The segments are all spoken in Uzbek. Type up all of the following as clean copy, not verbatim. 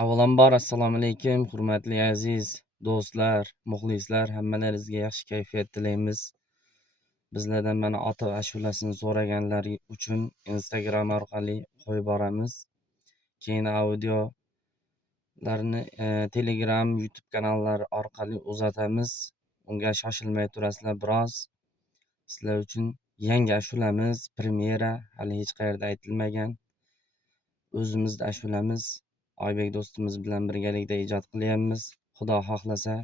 Avvalambor assalomu alaykum, hurmatli aziz do'stlar, muxlislar, hammalaringizga yaxshi kayfiyat tilaymiz. Bizlardan mana ota ashulasini so'raganlar uchun Instagram orqali qo'yib boramiz. Keyin audiolarni Telegram, YouTube kanallari orqali uzatamiz. Unga shoshilmay turasizlar biroz. Sizlar uchun yangi ashulamiz, premyera, hali hech qayerda aytilmagan. O'zimizda ashulamiz. Oybek do'stimiz bilan birgalikda ijod qilyapmiz. Xudo xohlasa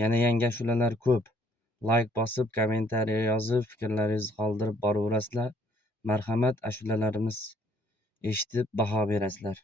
yana yangi ashulalar ko'p. Like bosib, kommentariya yozib, fikrlaringizni qoldirib boraverasizlar. Marhamat, ashulalarimiz eshitib baho berasizlar.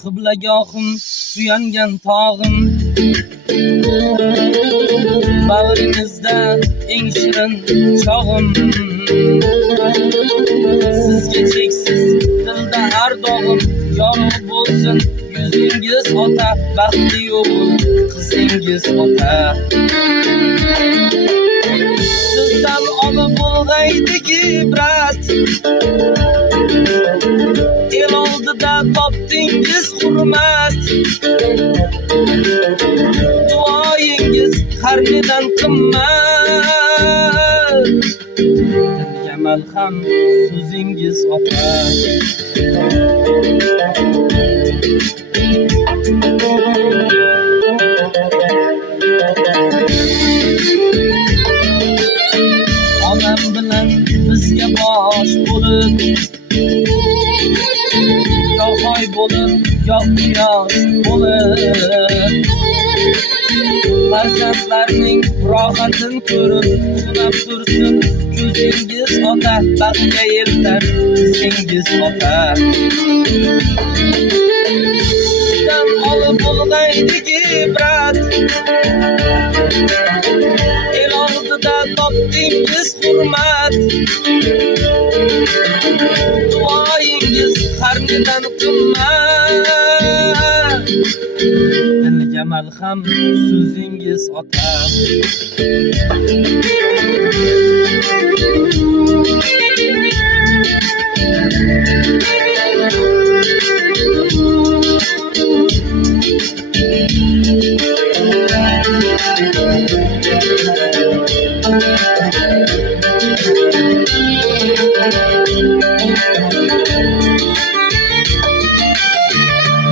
Qiblagohim suyangan tog'im, bag'ringizda eng shirin chog'im. Sizga cheksiz dilda har dog'im, yorug' bo'lsin yuzingiz ota, baxtli o'g'il qizingiz ota. Sizdan olib bo'lg'aydik ibrat, el oldida topdingiz hurmat. Duoyingiz qarnidan qimmat, dilga malham so'zingiz ota. Onam bilan bizga bosh bo'lib, yo'q oy bo'lib, yo'q quyosh bo'lib, farzandlarning rohatin ko'rib uxlab tursin ko'zingiz ota, baxtga ertar qizingiz ota. Sizdan olib bo'lg'aydik ibrat, el oldida topdingiz hurmat. Duoyingiz qarnidan qimmat, dilga malham so'zingiz ota.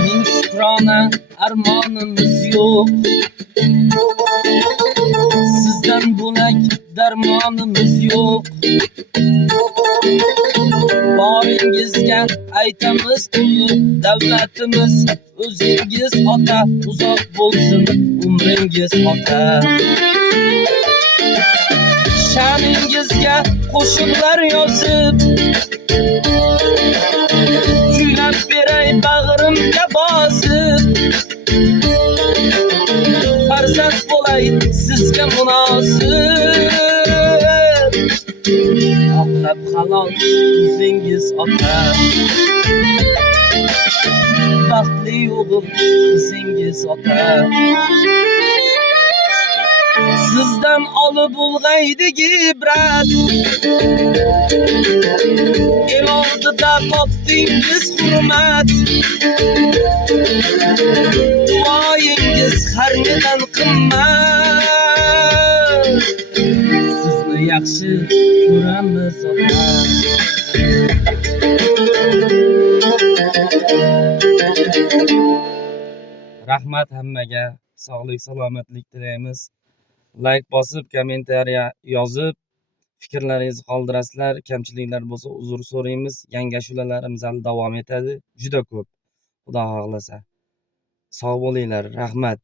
Ming shukrona armonimiz yo'q, sizdan bo'lak darmonimiz yo'q. Boringizga aytamiz qulluq, davlatimiz o'zingiz ota, uzoq bo'lsin umringiz ota. Sha'ningizga qo'shiqlar yozib, kuylab beray bag'rimga bosib. Farzand bo'lay sizga munosib, oqlab halol o'zingiz ota. Baxtli o'g'il qizingiz ota. Sizdan olib bo'lg'aydik ibrat, el oldida topdingiz hurmat. Duoyingiz qarnidan qimmat, sizni yaxshi ko'ramiz ota. Rahmat hammaga, sog'lik salomatlik tilaymiz. Like bosib, kommentariya yozib, fikrlaringizni qoldirasizlar. Kamchiliklar bo'lsa uzr so'raymiz. Yangi ashulalarimiz hali davom etadi. Juda ko'p. Xudo xohlasa. Sog' bo'linglar. Rahmat.